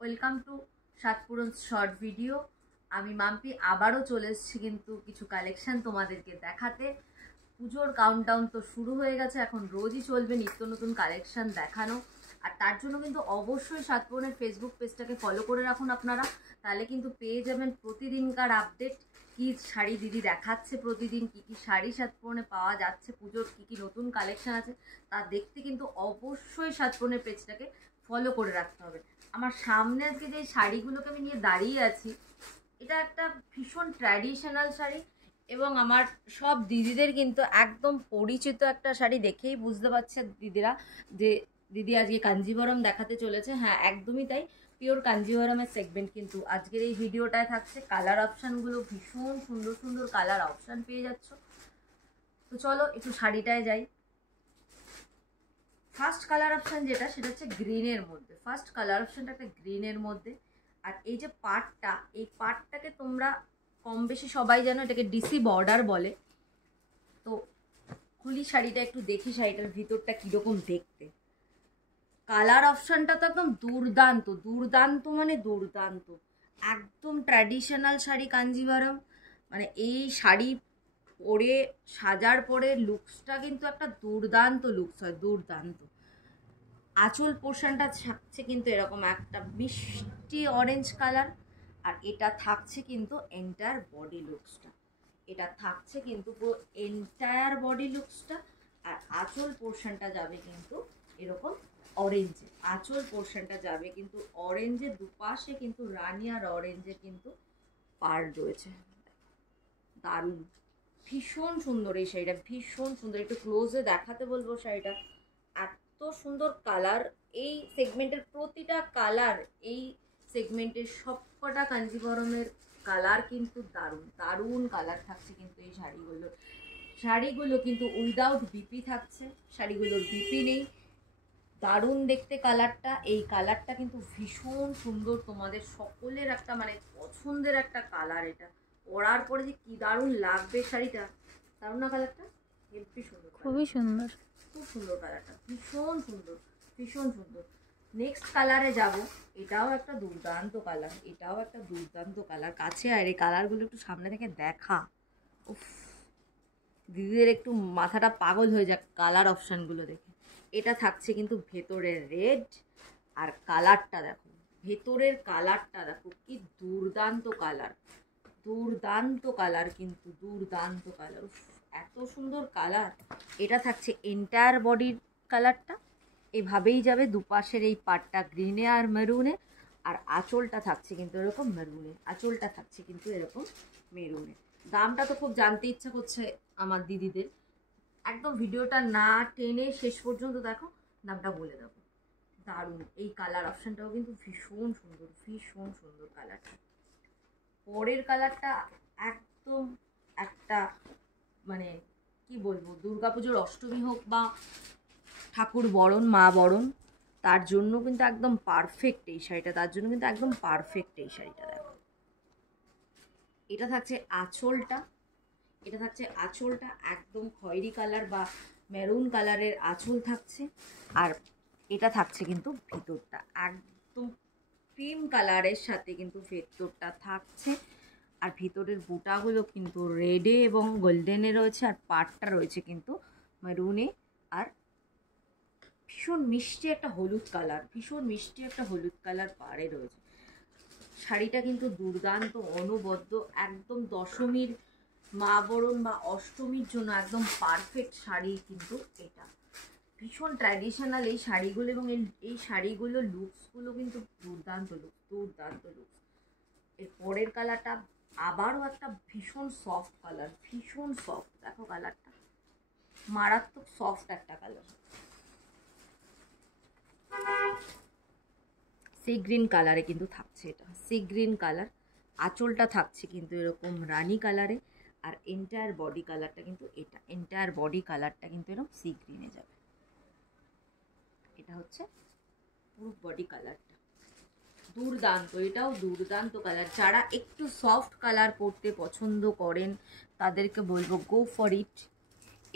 Welcome to Satpuran short video. আমি মাম্পি আবারও চলে এসেছি কিন্তু কিছু কালেকশন তোমাদেরকে দেখাতে। পুজোর কাউন্টডাউন তো শুরু হয়ে গেছে, এখন রোজই চলবে নিত্য নতুন কালেকশন দেখানো। আর তার জন্য কিন্তু অবশ্যই সাতপুরনের ফেসবুক পেজটাকে ফলো করে রাখুন আপনারা, তাহলে কিন্তু পেয়ে যাবেন প্রতিদিনকার আপডেট। কি শাড়ি দিদি দেখাচ্ছে প্রতিদিন, কি কি শাড়ি সাতপুরনে পাওয়া যাচ্ছে, পুজোর কি কি নতুন কালেকশন আছে তা দেখতে কিন্তু অবশ্যই সাতপুরনের পেজটাকে ফলো করে রাখতে হবে। আমার সামনে আজকে যে শাড়িগুলোকে আমি নিয়ে দাঁড়িয়ে আছি, এটা একটা ভীষণ ট্র্যাডিশনাল শাড়ি এবং আমার সব দিদিদের কিন্তু একদম পরিচিত একটা শাড়ি। দেখেই বুঝতে পারছে দিদিরা যে দিদি আজকে কাঞ্জিভরম দেখাতে চলেছে। হ্যাঁ, একদমই তাই, পিওর কাঞ্জিভরমের সেগমেন্ট কিন্তু আজকের এই ভিডিওটায় থাকছে। কালার অপশানগুলো ভীষণ সুন্দর সুন্দর কালার অপশান পেয়ে যাচ্ছ। তো চলো একটু শাড়িটায় যাই। ফার্স্ট কালার অপশান যেটা, সেটা হচ্ছে গ্রিনের মধ্যে। ফার্স্ট কালার অপশানটা একটা গ্রিনের মধ্যে। আর এই যে পার্টটা, এই পার্টটাকে তোমরা কম বেশি সবাই জানো, এটাকে ডিসি বর্ডার বলে। তো খুলি শাড়িটা, একটু দেখি শাড়িটার ভিতরটা কীরকম দেখতে। কালার অপশানটা তো একদম দুর্দান্ত, দুর্দান্ত মানে দুর্দান্ত, একদম ট্র্যাডিশনাল শাড়ি কাঞ্জিভারম। মানে এই শাড়ি পরে সাজার পরে লুকসটা কিন্তু একটা দুর্দান্ত লুকস হয়, দুর্দান্ত। আঁচল পোর্শনটা থাকছে কিন্তু এরকম একটা মিষ্টি অরেঞ্জ কালার। আর এটা থাকছে কিন্তু এন্টায়ার বডি লুকসটা, এটা থাকছে কিন্তু পুরো এন্টায়ার বডি লুকসটা। আর আঁচল পোর্শনটা যাবে কিন্তু এরকম অরেঞ্জে, আঁচল পোর্শনটা যাবে কিন্তু অরেঞ্জে, দুপাশে কিন্তু রানী আর অরেঞ্জের কিন্তু পার্ট রয়েছে। দারুণ, ভীষণ সুন্দর এই শাড়িটা, ভীষণ সুন্দর। একটু ক্লোজে দেখাতে বলবো শাড়িটা, এত সুন্দর কালার। এই সেগমেন্টের প্রতিটা কালার, এই সেগমেন্টের সবকটা কাঞ্জিভরমের কালার কিন্তু দারুণ দারুণ কালার থাকছে কিন্তু এই শাড়িগুলো। শাড়িগুলো কিন্তু উইদাউট বিপি থাকছে, শাড়িগুলোর বিপি নেই। দারুণ দেখতে কালারটা, এই কালারটা কিন্তু ভীষণ সুন্দর, তোমাদের সকলের একটা মানে পছন্দের একটা কালার। এটা পরার পরে যে কি দারুণ লাগবে শাড়িটা, দারুণ না কালারটা? হেব্বি সুন্দর, খুবই সুন্দর, খুব সুন্দর কালারটা, ভীষণ সুন্দর, ভীষণ সুন্দর। নেক্সট কালারে যাব, এটাও একটা দুর্দান্ত কালার, এটাও একটা দুর্দান্ত কালার। কাছে আর এই কালারগুলো একটু সামনে থেকে দেখা, উফ, দিদিদের একটু মাথাটা পাগল হয়ে যাক কালার অপশানগুলো দেখে। এটা থাকছে কিন্তু ভেতরের রেড, আর কালারটা দেখো, ভেতরের কালারটা দেখো কি দুর্দান্ত কালার, দুর্দান্ত কালার কিন্তু দুর্দান্ত কালার, এত সুন্দর কালার। এটা থাকছে এন্টায়ার বডির কালারটা, এভাবেই যাবে দুপাশের এই পাটটা গ্রিনে আর মেরুনে। আর আঁচলটা থাকছে কিন্তু এরকম মেরুনে, আঁচলটা থাকছে কিন্তু এরকম মেরুনে। দামটা তো খুব জানতে ইচ্ছা করছে আমার দিদিদের, একদম ভিডিওটা না টেনে শেষ পর্যন্ত দেখো, দামটা বলে দেবো। দারুণ, এই কালার অপশানটাও কিন্তু ভীষণ সুন্দর, ভীষণ সুন্দর কালারটা। পরের কালারটা একদম একটা মানে কি বলবো, দুর্গাপুজোর অষ্টমী হোক বা ঠাকুর বরণ, মা বরণ, তার জন্য কিন্তু একদম পারফেক্ট এই শাড়িটা, তার জন্য কিন্তু একদম পারফেক্ট এই শাড়িটা। দেখো, এটা থাকছে আঁচলটা, এটা থাকছে আঁচলটা একদম খয়েরি কালার বা মেরুন কালারের আঁচল থাকছে। আর এটা থাকছে কিন্তু ভিতরটা একদম ক্রিম কালারের সাথে কিন্তু ভেতরটা থাকছে। আর ভিতরের বুটাগুলো কিন্তু রেডে এবং গোল্ডেনে রয়েছে, আর পাটটা রয়েছে কিন্তু মেরুনে। আর ভীষণ মিষ্টি একটা হলুদ কালার, ভীষণ মিষ্টি একটা হলুদ কালার পাড়ে রয়েছে। শাড়িটা কিন্তু দুর্দান্ত, অনবদ্য, একদম দশমীর, মা বরণ বা অষ্টমীর জন্য একদম পারফেক্ট শাড়ি কিন্তু এটা। ভীষণ ট্র্যাডিশনাল এই শাড়িগুলো, এবং এই শাড়িগুলো লুকসগুলো কিন্তু দুর্দান্ত লুকস, দুর্দান্ত লুকস। এর পরের কালারটা আবারও একটা ভীষণ সফট কালার, ভীষণ সফট, দেখো কালারটা মারাত্মক সফট একটা কালার। সি গ্রিন কালারে কিন্তু থাকছে, এটা সি গ্রিন কালার। আঁচলটা থাকছে কিন্তু এরকম রানী কালারে। আর এন্টায়ার বডি কালারটা কিন্তু এটা, এন্টায়ার বডি কালারটা কিন্তু এরকম সি গ্রিনে যাবে। এটা হচ্ছে পুরো বডি কালারটা, দুর্দান্ত, এটাও দুর্দান্ত কালার। যারা একটু সফট কালার পরতে পছন্দ করেন তাদেরকে বলবো গো ফর ইট,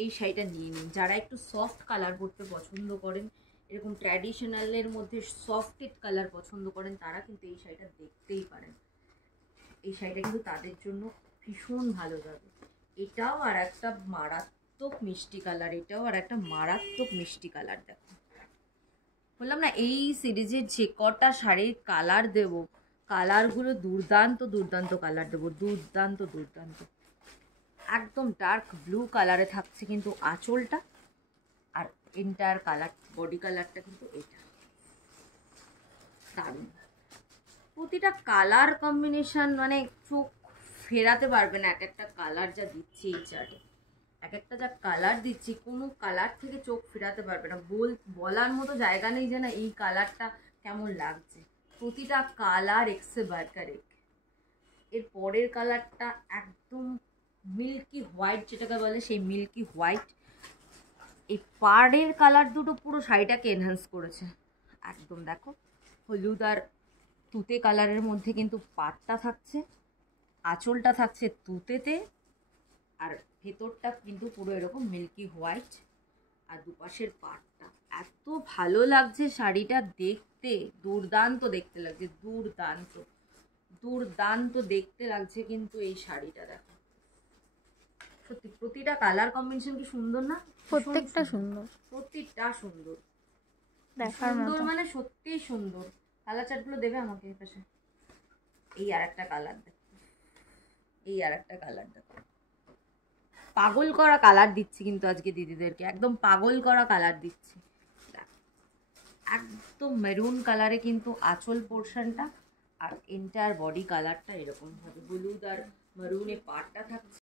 এই শাড়িটা নিয়ে নিন। যারা একটু সফট কালার পরতে পছন্দ করেন এরকম ট্র্যাডিশনালের মধ্যে সফটেড কালার পছন্দ করেন তারা কিন্তু এই শাড়িটা দেখতেই পারেন। এই শাড়িটা কিন্তু তাদের জন্য ভীষণ ভালো যাবে। এটাও আর একটা মারাত্মক মিষ্টি কালার, এটাও আর একটা মারাত্মক মিষ্টি কালার। দেখো বললাম না এই সিরিজের যে কটা শাড়ির কালার দেব, কালারগুলো দুর্দান্ত দুর্দান্ত কালার দেবো, দুর্দান্ত দুর্দান্ত। একদম ডার্ক ব্লু কালারে থাকছে কিন্তু আঁচলটা, আর এন্টায়ার কালার বডি কালারটা কিন্তু এটা দারুণ। প্রতিটা কালার কম্বিনেশন মানে চোখ ফেরাতে পারবে না। এক একটা কালার যা দিচ্ছে এই চার্টে, এক একটা যা কালার দিচ্ছি, কোনো কালার থেকে চোখ ফেরাতে পারবে না। বলার মতো জায়গা নেই যে না এই কালারটা কেমন লাগছে। প্রতিটা কালার এক্সে বার্কার এক। এর পরের কালারটা একদম মিল্কি হোয়াইট যেটাকে বলে, সেই মিল্কি হোয়াইট। এই পাড়ের কালার দুটো পুরো শাড়িটাকে এনহ্যান্স করেছে একদম। দেখো হলুদ আর তুতে কালারের মধ্যে কিন্তু পাড়টা থাকছে, আঁচলটা থাকছে তুতেতে, আর ভেতরটা কিন্তু পুরো এরকম মিল্কি হোয়াইট, আর দুপাশের পাড়টা এত ভালো লাগছে শাড়িটা দেখতে, দুর্দান্ত দেখতে লাগছে, দুর্দান্ত দুর্দান্ত দেখতে লাগছে কিন্তু এই শাড়িটা। দেখো সত্যি প্রতিটা কালার কম্বিনেশন কি সুন্দর না? প্রত্যেকটা সুন্দর, প্রতিটা সুন্দর, দেখার সুন্দর মতো। মানে সত্যিই সুন্দর। কালার চার্টগুলো দেবে আমাকে এই পাশে। এই আর একটা কালার দেখো, এই আর একটা কালার দেখো, পাগল করা কালার দিচ্ছি কিন্তু আজকে দিদিদেরকে, একদম পাগল করা কালার দিচ্ছি। একদম মেরুন কালারে কিন্তু আঁচল পোর্শনটা, আর এন্টায়ার বডি কালারটা এরকম ভাবে হলুদ আর মেরুনে পাড়টা থাকছে।